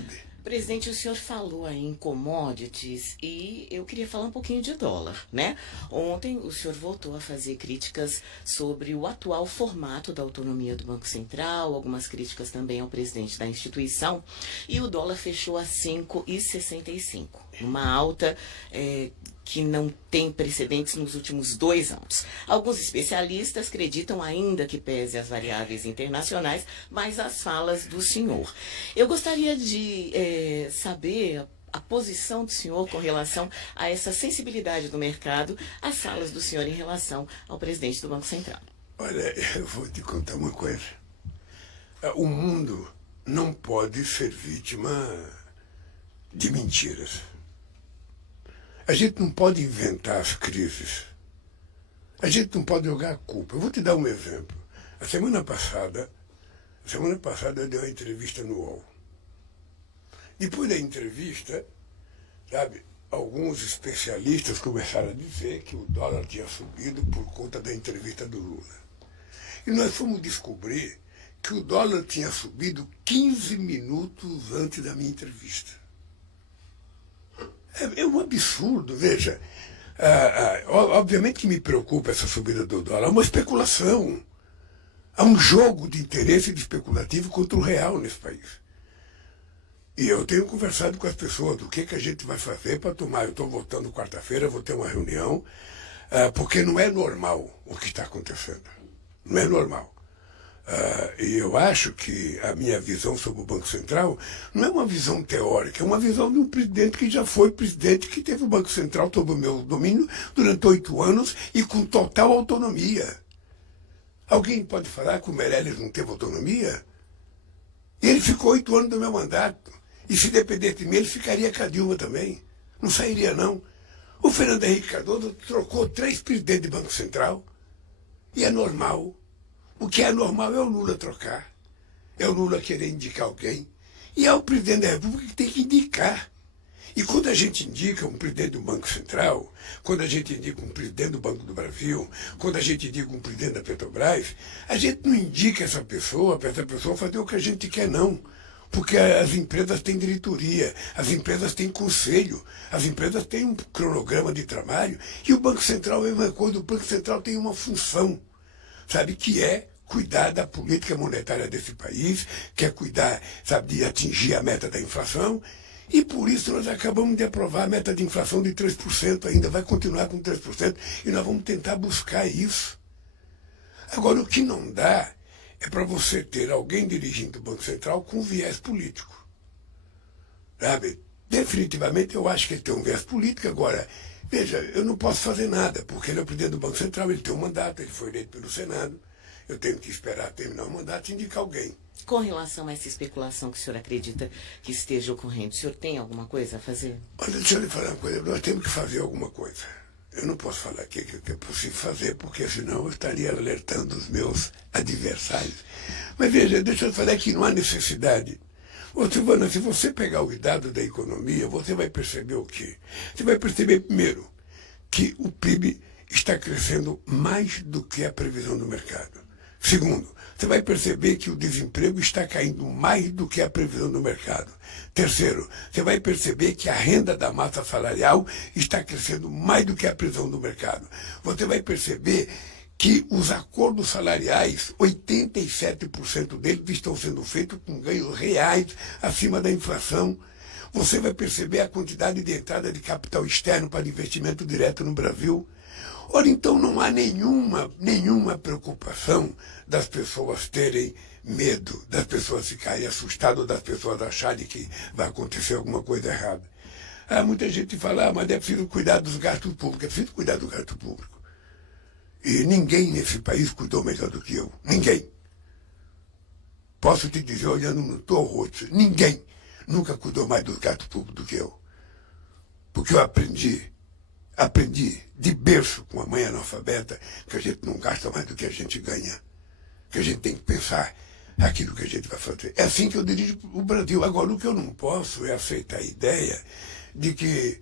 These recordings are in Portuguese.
tarde. Presidente, o senhor falou aí em commodities e eu queria falar um pouquinho de dólar, né? Ontem o senhor voltou a fazer críticas sobre o atual formato da autonomia do Banco Central, algumas críticas também ao presidente da instituição, e o dólar fechou a 5,65, uma alta que não tem precedentes nos últimos 2 anos. Alguns especialistas acreditam ainda que pese as variáveis internacionais, mas as falas do senhor. Eu gostaria de saber a posição do senhor com relação a essa sensibilidade do mercado, as falas do senhor em relação ao presidente do Banco Central. Olha, eu vou te contar uma coisa. O mundo não pode ser vítima de mentiras. A gente não pode inventar as crises. A gente não pode jogar a culpa. Eu vou te dar um exemplo. A semana passada eu dei uma entrevista no UOL. Depois da entrevista, sabe, alguns especialistas começaram a dizer que o dólar tinha subido por conta da entrevista do Lula. E nós fomos descobrir que o dólar tinha subido 15 minutos antes da minha entrevista. É um absurdo, veja. Obviamente que me preocupa essa subida do dólar. É uma especulação. Há um jogo de interesse especulativo contra o real nesse país. E eu tenho conversado com as pessoas do que a gente vai fazer para tomar. Eu estou voltando quarta-feira, vou ter uma reunião, porque não é normal o que está acontecendo. Não é normal. E eu acho que a minha visão sobre o Banco Central não é uma visão teórica, é uma visão de um presidente que já foi presidente, que teve o Banco Central sob o meu domínio durante 8 anos e com total autonomia. Alguém pode falar que o Meirelles não teve autonomia? Ele ficou 8 anos do meu mandato. E se dependesse de mim, ele ficaria com a Dilma também. Não sairia, não. O Fernando Henrique Cardoso trocou 3 presidentes de Banco Central. E é normal. O que é normal é o Lula trocar. É o Lula querer indicar alguém. E é o presidente da República que tem que indicar. E quando a gente indica um presidente do Banco Central, quando a gente indica um presidente do Banco do Brasil, quando a gente indica um presidente da Petrobras, a gente não indica essa pessoa para essa pessoa fazer o que a gente quer, não. Porque as empresas têm diretoria, as empresas têm conselho, as empresas têm um cronograma de trabalho, e o Banco Central é a mesma coisa. O Banco Central tem uma função, sabe, que é cuidar da política monetária desse país, que é cuidar, sabe, de atingir a meta da inflação, e por isso nós acabamos de aprovar a meta de inflação de 3%, ainda vai continuar com 3%, e nós vamos tentar buscar isso. Agora, o que não dá é para você ter alguém dirigindo o Banco Central com viés político. Sabe? Definitivamente eu acho que ele tem um viés político. Agora, veja, eu não posso fazer nada, porque ele é o presidente do Banco Central, ele tem um mandato, ele foi eleito pelo Senado. Eu tenho que esperar terminar o mandato e indicar alguém. Com relação a essa especulação que o senhor acredita que esteja ocorrendo, o senhor tem alguma coisa a fazer? Olha, deixa eu lhe falar uma coisa, nós temos que fazer alguma coisa. Eu não posso falar aqui que é possível fazer, porque senão eu estaria alertando os meus adversários. Mas veja, deixa eu falar que não há necessidade. Ô, Silvana, se você pegar os dados da economia, você vai perceber o quê? Você vai perceber, primeiro, que o PIB está crescendo mais do que a previsão do mercado. Segundo, você vai perceber que o desemprego está caindo mais do que a previsão do mercado. Terceiro, você vai perceber que a renda da massa salarial está crescendo mais do que a previsão do mercado. Você vai perceber que os acordos salariais, 87% deles estão sendo feitos com ganhos reais acima da inflação. Você vai perceber a quantidade de entrada de capital externo para investimento direto no Brasil. Ora, então não há nenhuma preocupação das pessoas terem medo, das pessoas ficarem assustadas, das pessoas acharem que vai acontecer alguma coisa errada. Muita gente fala, mas é preciso cuidar dos gastos públicos. É preciso cuidar do gasto público. E ninguém nesse país cuidou melhor do que eu. Ninguém. Posso te dizer, olhando no teu rosto, ninguém nunca cuidou mais do gasto público do que eu. Porque eu aprendi de berço com a mãe analfabeta que a gente não gasta mais do que a gente ganha. Que a gente tem que pensar aquilo que a gente vai fazer. É assim que eu dirijo o Brasil. Agora, o que eu não posso é aceitar a ideia de que,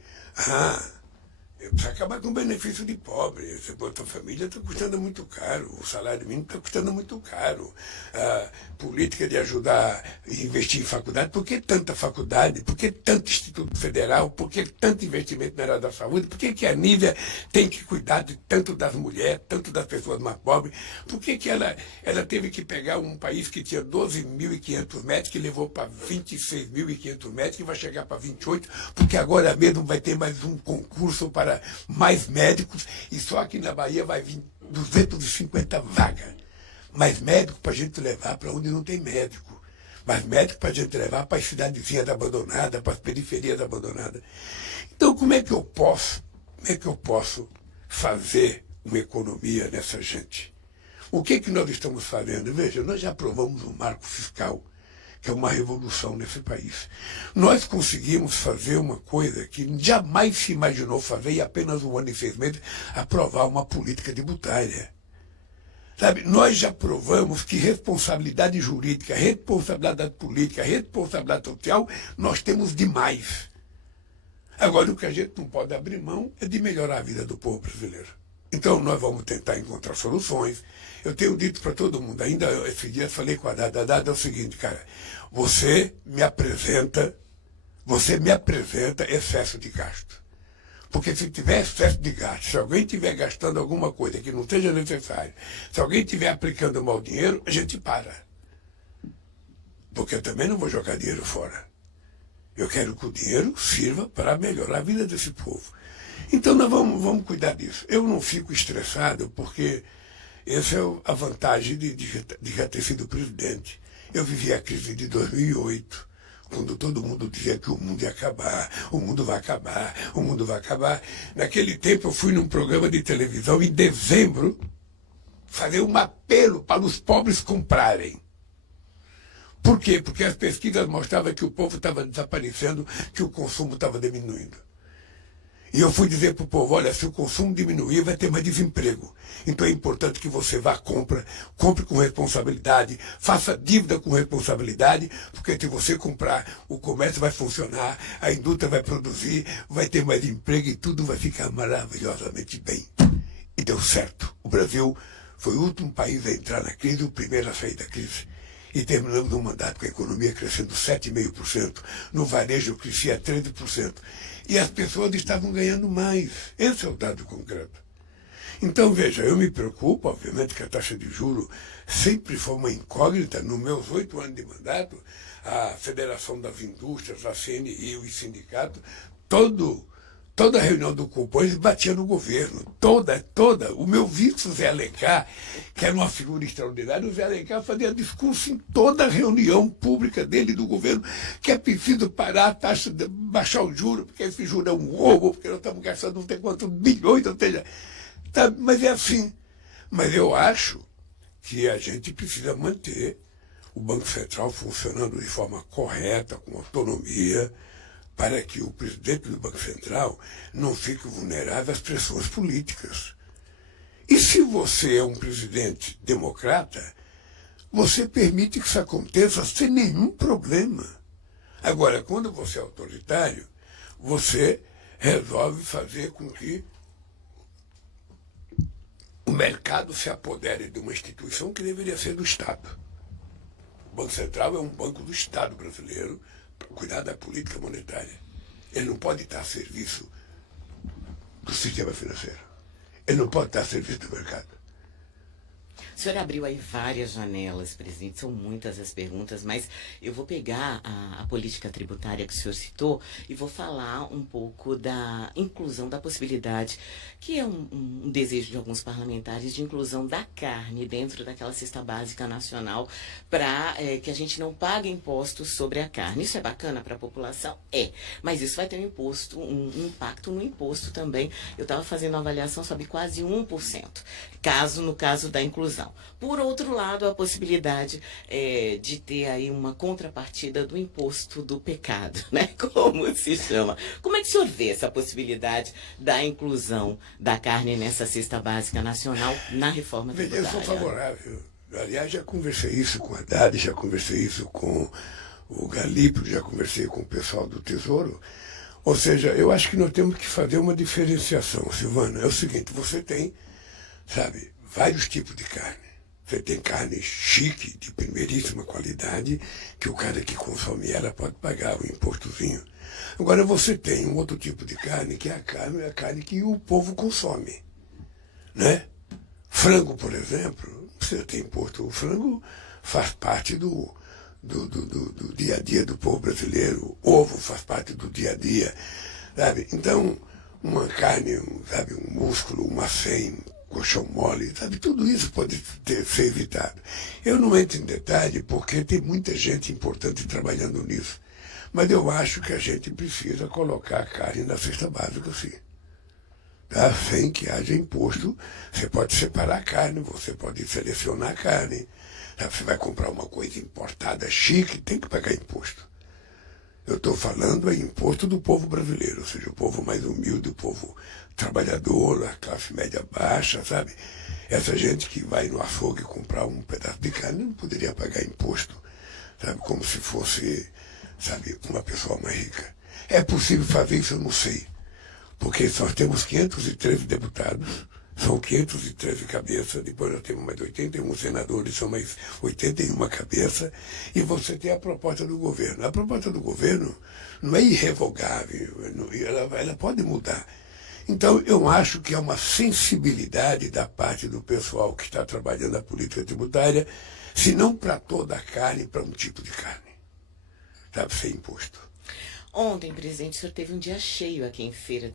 Precisa acabar com o benefício de pobre. Você bota a família, está custando muito caro. O salário mínimo está custando muito caro. A política de ajudar a investir em faculdade. Por que tanta faculdade? Por que tanto Instituto Federal? Por que tanto investimento na área da saúde? Por que a Nívia tem que cuidar tanto das mulheres, tanto das pessoas mais pobres? Por que ela teve que pegar um país que tinha 12.500 médicos, que levou para 26.500 médicos, e vai chegar para 28, porque agora mesmo vai ter mais um concurso para mais médicos, e só aqui na Bahia vai vir 250 vagas. Mais médicos para a gente levar para onde não tem médico. Mais médicos para a gente levar para as cidadezinhas abandonadas, para as periferias abandonadas. Então, como é que eu posso fazer uma economia nessa gente? O que nós estamos fazendo? Veja, nós já aprovamos um marco fiscal, que é uma revolução nesse país. Nós conseguimos fazer uma coisa que jamais se imaginou fazer, e apenas 1 ano e 6 meses, aprovar uma política tributária. Sabe, nós já provamos que responsabilidade jurídica, responsabilidade política, responsabilidade social, nós temos demais. Agora, o que a gente não pode abrir mão é de melhorar a vida do povo brasileiro. Então, nós vamos tentar encontrar soluções. Eu tenho dito para todo mundo, ainda esse dia falei com a Dada, é o seguinte, cara, você me apresenta excesso de gasto. Porque se tiver excesso de gasto, se alguém estiver gastando alguma coisa que não seja necessário, se alguém estiver aplicando mal dinheiro, a gente para. Porque eu também não vou jogar dinheiro fora. Eu quero que o dinheiro sirva para melhorar a vida desse povo. Então nós vamos cuidar disso. Eu não fico estressado porque essa é a vantagem de já ter sido presidente. Eu vivi a crise de 2008, quando todo mundo dizia que o mundo ia acabar, o mundo vai acabar, o mundo vai acabar. Naquele tempo eu fui num programa de televisão em dezembro fazer um apelo para os pobres comprarem. Por quê? Porque as pesquisas mostravam que o povo estava desaparecendo, que o consumo estava diminuindo. E eu fui dizer para o povo, olha, se o consumo diminuir, vai ter mais desemprego. Então é importante que você vá compre com responsabilidade, faça dívida com responsabilidade, porque se você comprar, o comércio vai funcionar, a indústria vai produzir, vai ter mais emprego e tudo vai ficar maravilhosamente bem. E deu certo. O Brasil foi o último país a entrar na crise, o primeiro a sair da crise. E terminamos um mandato com a economia crescendo 7,5%, no varejo crescia 13%. E as pessoas estavam ganhando mais. Esse é o dado concreto. Então, veja, eu me preocupo, obviamente, que a taxa de juros sempre foi uma incógnita. Nos meus 8 anos de mandato, a Federação das Indústrias, a CNI e os sindicatos, toda reunião do Copom, eles batiam no governo. Toda. O meu vice, o Zé Alencar, que era uma figura extraordinária, o Zé Alencar fazia discurso em toda reunião pública dele do governo, que é preciso parar a taxa, baixar o juro, porque esse juro é um roubo, porque nós estamos gastando não sei quantos bilhões, ou seja, tá, mas é assim. Mas eu acho que a gente precisa manter o Banco Central funcionando de forma correta, com autonomia, para que o presidente do Banco Central não fique vulnerável às pressões políticas. E se você é um presidente democrata, você permite que isso aconteça sem nenhum problema. Agora, quando você é autoritário, você resolve fazer com que o mercado se apodere de uma instituição que deveria ser do Estado. O Banco Central é um banco do Estado brasileiro, para cuidar da política monetária. Ele não pode estar a serviço do sistema financeiro. Ele não pode estar a serviço do mercado. O senhor abriu aí várias janelas, presidente, são muitas as perguntas, mas eu vou pegar a política tributária que o senhor citou e vou falar um pouco da inclusão, da possibilidade, que é um desejo de alguns parlamentares, de inclusão da carne dentro daquela cesta básica nacional, para que a gente não pague impostos sobre a carne. Isso é bacana para a população? É, mas isso vai ter um impacto no imposto também. Eu estava fazendo uma avaliação sobre quase 1%, no caso da inclusão. Por outro lado, a possibilidade de ter aí uma contrapartida do imposto do pecado, né? Como se chama. Como é que o senhor vê essa possibilidade da inclusão da carne nessa cesta básica nacional na reforma tributária? Eu sou favorável. Aliás, já conversei isso com a Haddad, já conversei isso com o Galípolo, já conversei com o pessoal do Tesouro. Ou seja, eu acho que nós temos que fazer uma diferenciação, Silvana. É o seguinte, você tem, sabe, vários tipos de carne. Você tem carne chique, de primeiríssima qualidade, que o cara que consome ela pode pagar o impostozinho. Agora você tem um outro tipo de carne, que é a carne que o povo consome. Né? Frango, por exemplo, não precisa ter imposto. O frango faz parte do dia a dia do povo brasileiro. Ovo faz parte do dia a dia. Sabe? Então, uma carne, sabe, um músculo, uma acém, colchão mole, sabe? Tudo isso pode ser evitado. Eu não entro em detalhe porque tem muita gente importante trabalhando nisso. Mas eu acho que a gente precisa colocar a carne na cesta básica, sim. Tá? Sem que haja imposto, você pode separar a carne, você pode selecionar a carne. Tá? Você vai comprar uma coisa importada, chique, tem que pagar imposto. Eu estou falando em imposto do povo brasileiro, ou seja, o povo mais humilde, o povo trabalhador, a classe média baixa, sabe? Essa gente que vai no açougue comprar um pedaço de carne não poderia pagar imposto, sabe? Como se fosse, sabe, uma pessoa mais rica. É possível fazer isso? Eu não sei. Porque nós temos 513 deputados, são 513 cabeças, depois nós temos mais 81 senadores, são mais 81 cabeças, e você tem a proposta do governo. A proposta do governo não é irrevogável, ela pode mudar. Então, eu acho que é uma sensibilidade da parte do pessoal que está trabalhando a política tributária, se não para toda a carne, para um tipo de carne, sabe, sem imposto. Ontem, presidente, o senhor teve um dia cheio aqui em Feira